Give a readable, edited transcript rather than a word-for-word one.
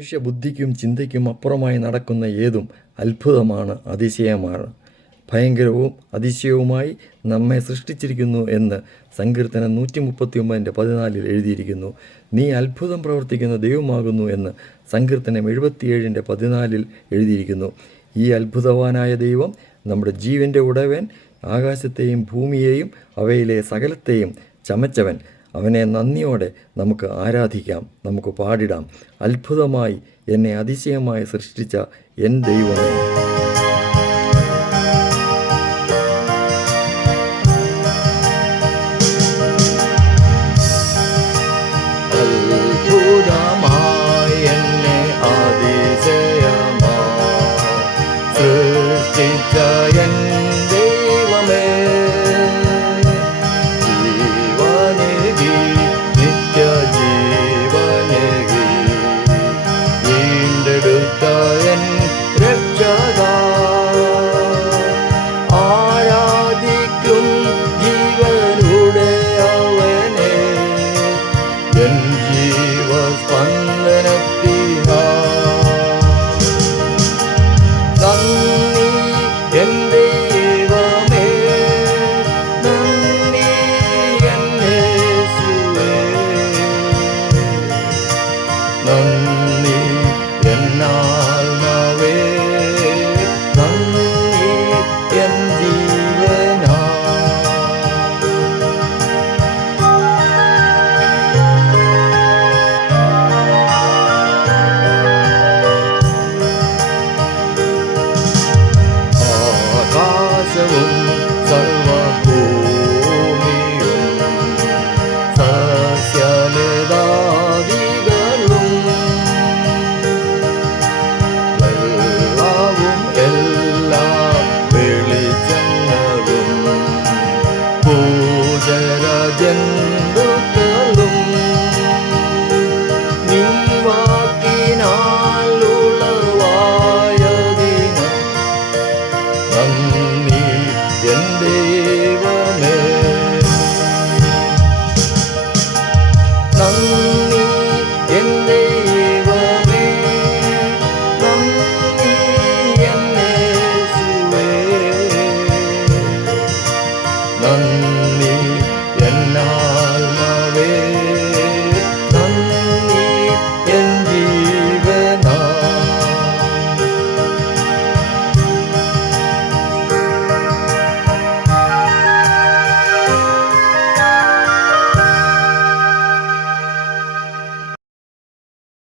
മനുഷ്യ ബുദ്ധിക്കും ചിന്തയ്ക്കും അപ്പുറമായി നടക്കുന്ന ഏതും അത്ഭുതമാണ്, അതിശയമാണ്. ഭയങ്കരവും അതിശയവുമായി നമ്മെ സൃഷ്ടിച്ചിരിക്കുന്നു എന്ന് സങ്കീർത്തനം 139:14 എഴുതിയിരിക്കുന്നു. നീ അത്ഭുതം പ്രവർത്തിക്കുന്ന ദൈവമാകുന്നു എന്ന് സങ്കീർത്തനം 77:14 എഴുതിയിരിക്കുന്നു. ഈ അത്ഭുതവാനായ ദൈവം നമ്മുടെ ജീവൻ്റെ ഉടയവൻ, ആകാശത്തെയും ഭൂമിയെയും അവയിലെ സകലത്തെയും ചമച്ചവൻ. അവനെ നന്ദിയോടെ നമുക്ക് ആരാധിക്കാം, നമുക്ക് പാടിടാം. അത്ഭുതമായി എന്നെ അതിശയമായി സൃഷ്ടിച്ച എൻ ദൈവമേ. അത്ഭുതമായി എന്നെ അതിശയമായി സൃഷ്ടിച്ച എൻ ദൈവമേ. ജീവനേകി നിത്യജീവനേകി വീണ്ടെടുത്ത എൻ രക്ഷകാ, ആരാധിക്കും ജീവനുടെ അവനെ എൻ ജീവസ്പന്ദനത്തിനാ. നന്ദി എൻ ദൈവമേ, നന്ദി എൻ യേശുവേ, നന്ദി എന്നാ